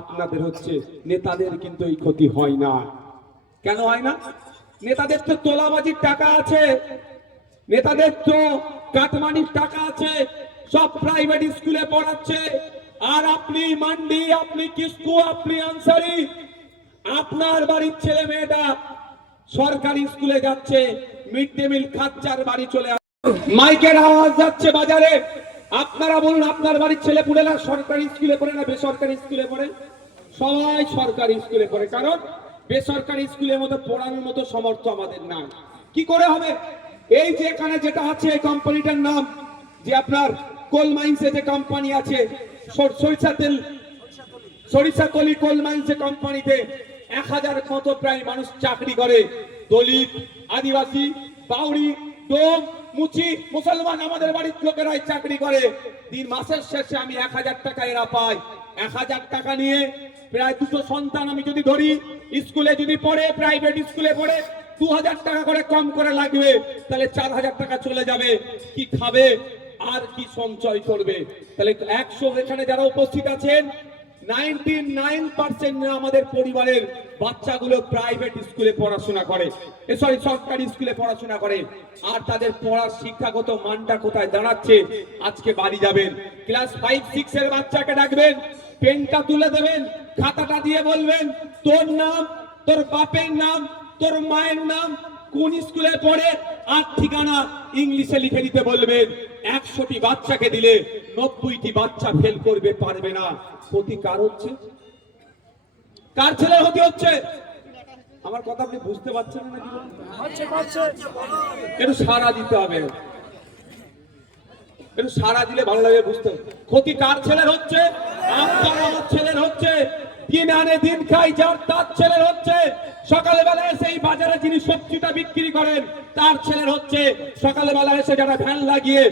আপনাদের হচ্ছে নেতাদের কিন্তু এই ক্ষতি হয় না কেন হয় না নেতাদের তো তোলাবাজির টাকা আছে নেতাদের তো কাটমানির টাকা আছে সব প্রাইভেট স্কুলে পড়াচ্ছে আর আপনি মান্ডি আপনি কিস্কু আপনি আনসারি আপনার বাড়ির ছেলে মেয়েটা সরকারি স্কুলে যাচ্ছে মিড ডে মিল খাচ্চার বাড়ি চলে মাইকের আওয়াজ যাচ্ছে বাজারে আপনারা বলুন আপনার বাড়ির ছেলে না সরকারি স্কুলে পড়ে না বেসরকারি স্কুলে পড়ে সবাই সরকারি স্কুলে পড়ে কারণ বেসরকারি স্কুলের মতো পড়ানোর মতো সমর্থ আমাদের নাম কি করে হবে এই যে এখানে যেটা আছে এই কোম্পানিটার নাম যে আপনার কোল মাইন্সে যে কোম্পানি আছে সরিষা তেল সরিষা তলি কোল মাইন্সে কোম্পানিতে এক হাজার কত প্রায় মানুষ চাকরি করে দলিত আদিবাসী বাউরি ডোম মুচি মুসলমান আমাদের বাড়ির লোকেরাই চাকরি করে দিন মাসের শেষে আমি এক হাজার টাকা এরা পাই এক হাজার টাকা নিয়ে প্রায় দুশো সন্তান আমি যদি ধরি স্কুলে যদি পড়ে প্রাইভেট স্কুলে পড়ে দু হাজার টাকা করে কম করে লাগবে তাহলে চার হাজার টাকা চলে যাবে কি খাবে আর কি সঞ্চয় করবে তাহলে একশো এখানে যারা উপস্থিত আছেন নাইনটি নাইন পার্সেন্ট আমাদের পরিবারের বাচ্চাগুলো প্রাইভেট স্কুলে পড়াশোনা করে সরি সরকারি স্কুলে পড়াশোনা করে আর তাদের পড়ার শিক্ষাগত মানটা কোথায় দাঁড়াচ্ছে আজকে বাড়ি যাবেন ক্লাস ফাইভ সিক্স এর বাচ্চাকে ডাকবেন পেনটা তুলে দেবেন খাতাটা দিয়ে বলবেন তোর নাম তোর বাপের নাম তোর মায়ের নাম কোন স্কুলে পড়ে আর ঠিকানা ইংলিশে লিখে দিতে বলবেন একশোটি বাচ্চাকে দিলে নব্বইটি বাচ্চা ফেল করবে পারবে না ক্ষতি কার হচ্ছে কার ছেলের ক্ষতি হচ্ছে আমার কথা আপনি বুঝতে পারছেন না আচ্ছা, আচ্ছা। একটু সারা দিতে হবে একটু সারা দিলে ভালো লাগে বুঝতে ক্ষতি কার ছেলের হচ্ছে আপনার আমার ছেলের হচ্ছে দিন আনে দিন খাই যার তার ছেলের হচ্ছে সকালবেলা এসে এই বাজারে যিনি সবজিটা বিক্রি করেন তার ছেলের হচ্ছে সকালবেলা এসে যারা ভ্যান লাগিয়ে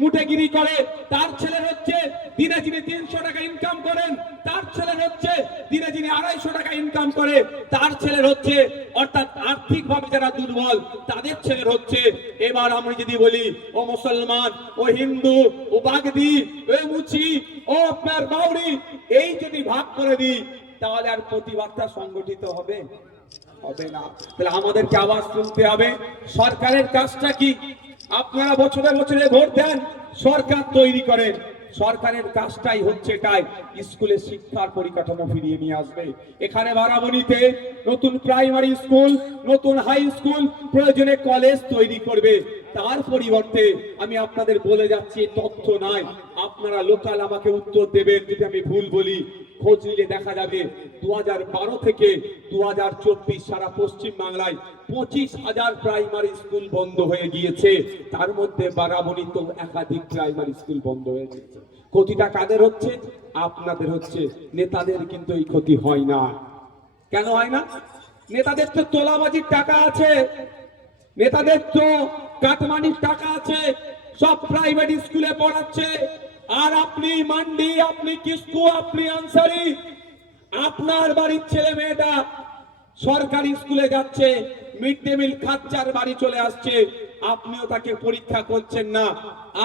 মুটেগিরি করে তার ছেলে হচ্ছে দিনে দিনে তিনশো টাকা ইনকাম করেন তার ছেলে হচ্ছে দিনে দিনে আড়াইশো টাকা ইনকাম করে তার ছেলে হচ্ছে অর্থাৎ আর্থিকভাবে যারা দুর্বল তাদের ছেলে হচ্ছে এবার আমি যদি বলি ও মুসলমান ও হিন্দু ও বাগদি ও মুচি ও আপনার বাউরি এই যদি ভাগ করে দিই তাহলে আর প্রতিবাদটা সংগঠিত হবে হবে না তাহলে আমাদেরকে আওয়াজ শুনতে হবে সরকারের কাজটা কি আপনারা বছরে বছরে ভোট দেন সরকার তৈরি করেন সরকারের কাজটাই হচ্ছে তাই স্কুলে শিক্ষার পরিকাঠামো ফিরিয়ে নিয়ে আসবে এখানে বারামণিতে নতুন প্রাইমারি স্কুল নতুন হাই স্কুল প্রয়োজনে কলেজ তৈরি করবে তার পরিবর্তে আমি আপনাদের বলে যাচ্ছি তথ্য নাই আপনারা লোকাল আমাকে উত্তর দেবেন যদি আমি ভুল বলি খোঁজ নিলে দেখা যাবে দু থেকে দু সারা পশ্চিম বাংলায় পঁচিশ হাজার প্রাইমারি স্কুল বন্ধ হয়ে গিয়েছে তার মধ্যে বারাবণী তো একাধিক প্রাইমারি স্কুল বন্ধ হয়ে গিয়েছে ক্ষতিটা কাদের হচ্ছে আপনাদের হচ্ছে নেতাদের কিন্তু এই ক্ষতি হয় না কেন হয় না নেতাদের তো তোলাবাজির টাকা আছে নেতাদের তো কাটমানির টাকা আছে সব প্রাইভেট স্কুলে পড়াচ্ছে আর আপনি মান্ডি আপনি কিসকু আপনি আনসারি আপনার বাড়ির ছেলে মেয়েটা সরকারি স্কুলে যাচ্ছে মিড ডে মিল খাচ্চার বাড়ি চলে আসছে আপনিও তাকে পরীক্ষা করছেন না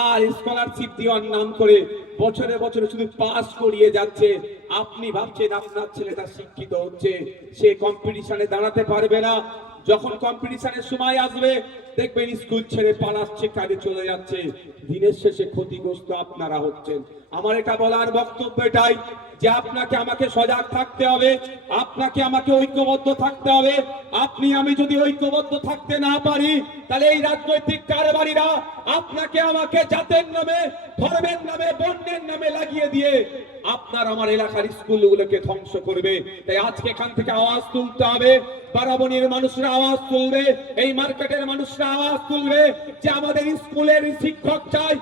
আর স্কলারশিপ দেওয়ার নাম করে বছরে বছরে শুধু পাস করিয়ে যাচ্ছে আপনি ভাবছেন আপনার ছেলেটা শিক্ষিত হচ্ছে সে কম্পিটিশনে দাঁড়াতে পারবে না যখন কম্পিটিশনের সময় আসবে দেখবেন স্কুল ছেড়ে পালাচ্ছে কাজে চলে যাচ্ছে দিনের শেষে ক্ষতিগ্রস্ত আপনারা হচ্ছেন আমার এটা বলার বক্তব্য এটাই যে আপনাকে আমাকে সজাগ থাকতে হবে আপনাকে আমাকে ঐক্যবদ্ধ থাকতে হবে আপনি আমি যদি ঐক্যবদ্ধ থাকতে না পারি তাহলে এই রাজনৈতিক কারবারীরা আপনাকে আমাকে জাতের নামে ধর্মের নামে বন্যের নামে লাগিয়ে দিয়ে আপনার আমার এলাকার স্কুলগুলোকে ধ্বংস করবে তাই আজকে এখান থেকে আওয়াজ তুলতে হবে বারাবণীর মানুষরা আওয়াজ তুলবে এই মার্কেটের মানুষরা আওয়াজ তুলবে যে আমাদের স্কুলের শিক্ষক চাই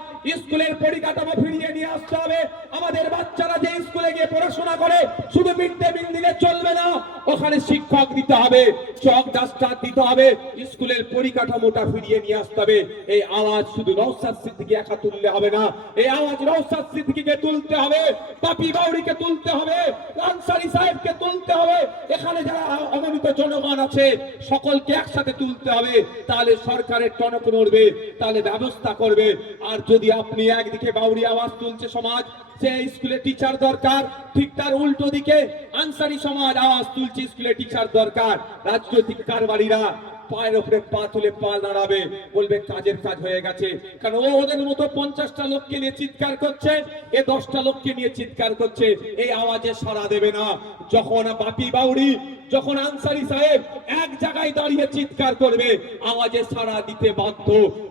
স্কুলের পরিকাঠামো ফিরিয়ে নিয়ে আসতে হবে আমাদের বাচ্চারা যে স্কুলে গিয়ে পড়াশোনা করে শুধু মিড ডে মিল দিলে চলবে না ওখানে শিক্ষক দিতে হবে চক ডাস্টার দিতে হবে স্কুলের পরিকাঠামোটা ফিরিয়ে নিয়ে আসতে হবে এই আওয়াজ শুধু নৌসাদ সিদ্দিকি একা তুললে হবে না এই আওয়াজ নৌসাদ সিদ্দিকিকে তুলতে হবে পাপি বাউরিকে তুলতে হবে আনসারি সাহেবকে তুলতে হবে এখানে যারা জনগণ আছে সকলকে একসাথে তুলতে হবে তাহলে সরকারের টনক নড়বে তাহলে ব্যবস্থা করবে আর যদি আপনি একদিকে বাউরি আওয়াজ তুলছে সমাজ স্কুলে টিচার দরকার ঠিক তার উল্টো দিকে আনসারি সমাজ আওয়াজ তুলছে স্কুলে টিচার দরকার রাজনৈতিক পায়ের ওপরে পা তুলে পা দাঁড়াবে বলবে কাজের কাজ হয়ে গেছে কারণ ও ওদের মতো পঞ্চাশটা লোককে নিয়ে চিৎকার করছে এ দশটা লোককে নিয়ে চিৎকার করছে এই আওয়াজে সাড়া দেবে না যখন বাপি বাউরি যখন আনসারি সাহেব এক জায়গায় দাঁড়িয়ে চিৎকার করবে আওয়াজে সাড়া দিতে বাধ্য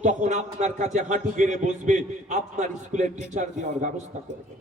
তখন আপনার কাছে হাঁটু গেড়ে বসবে আপনার স্কুলের টিচার দেওয়ার ব্যবস্থা করবে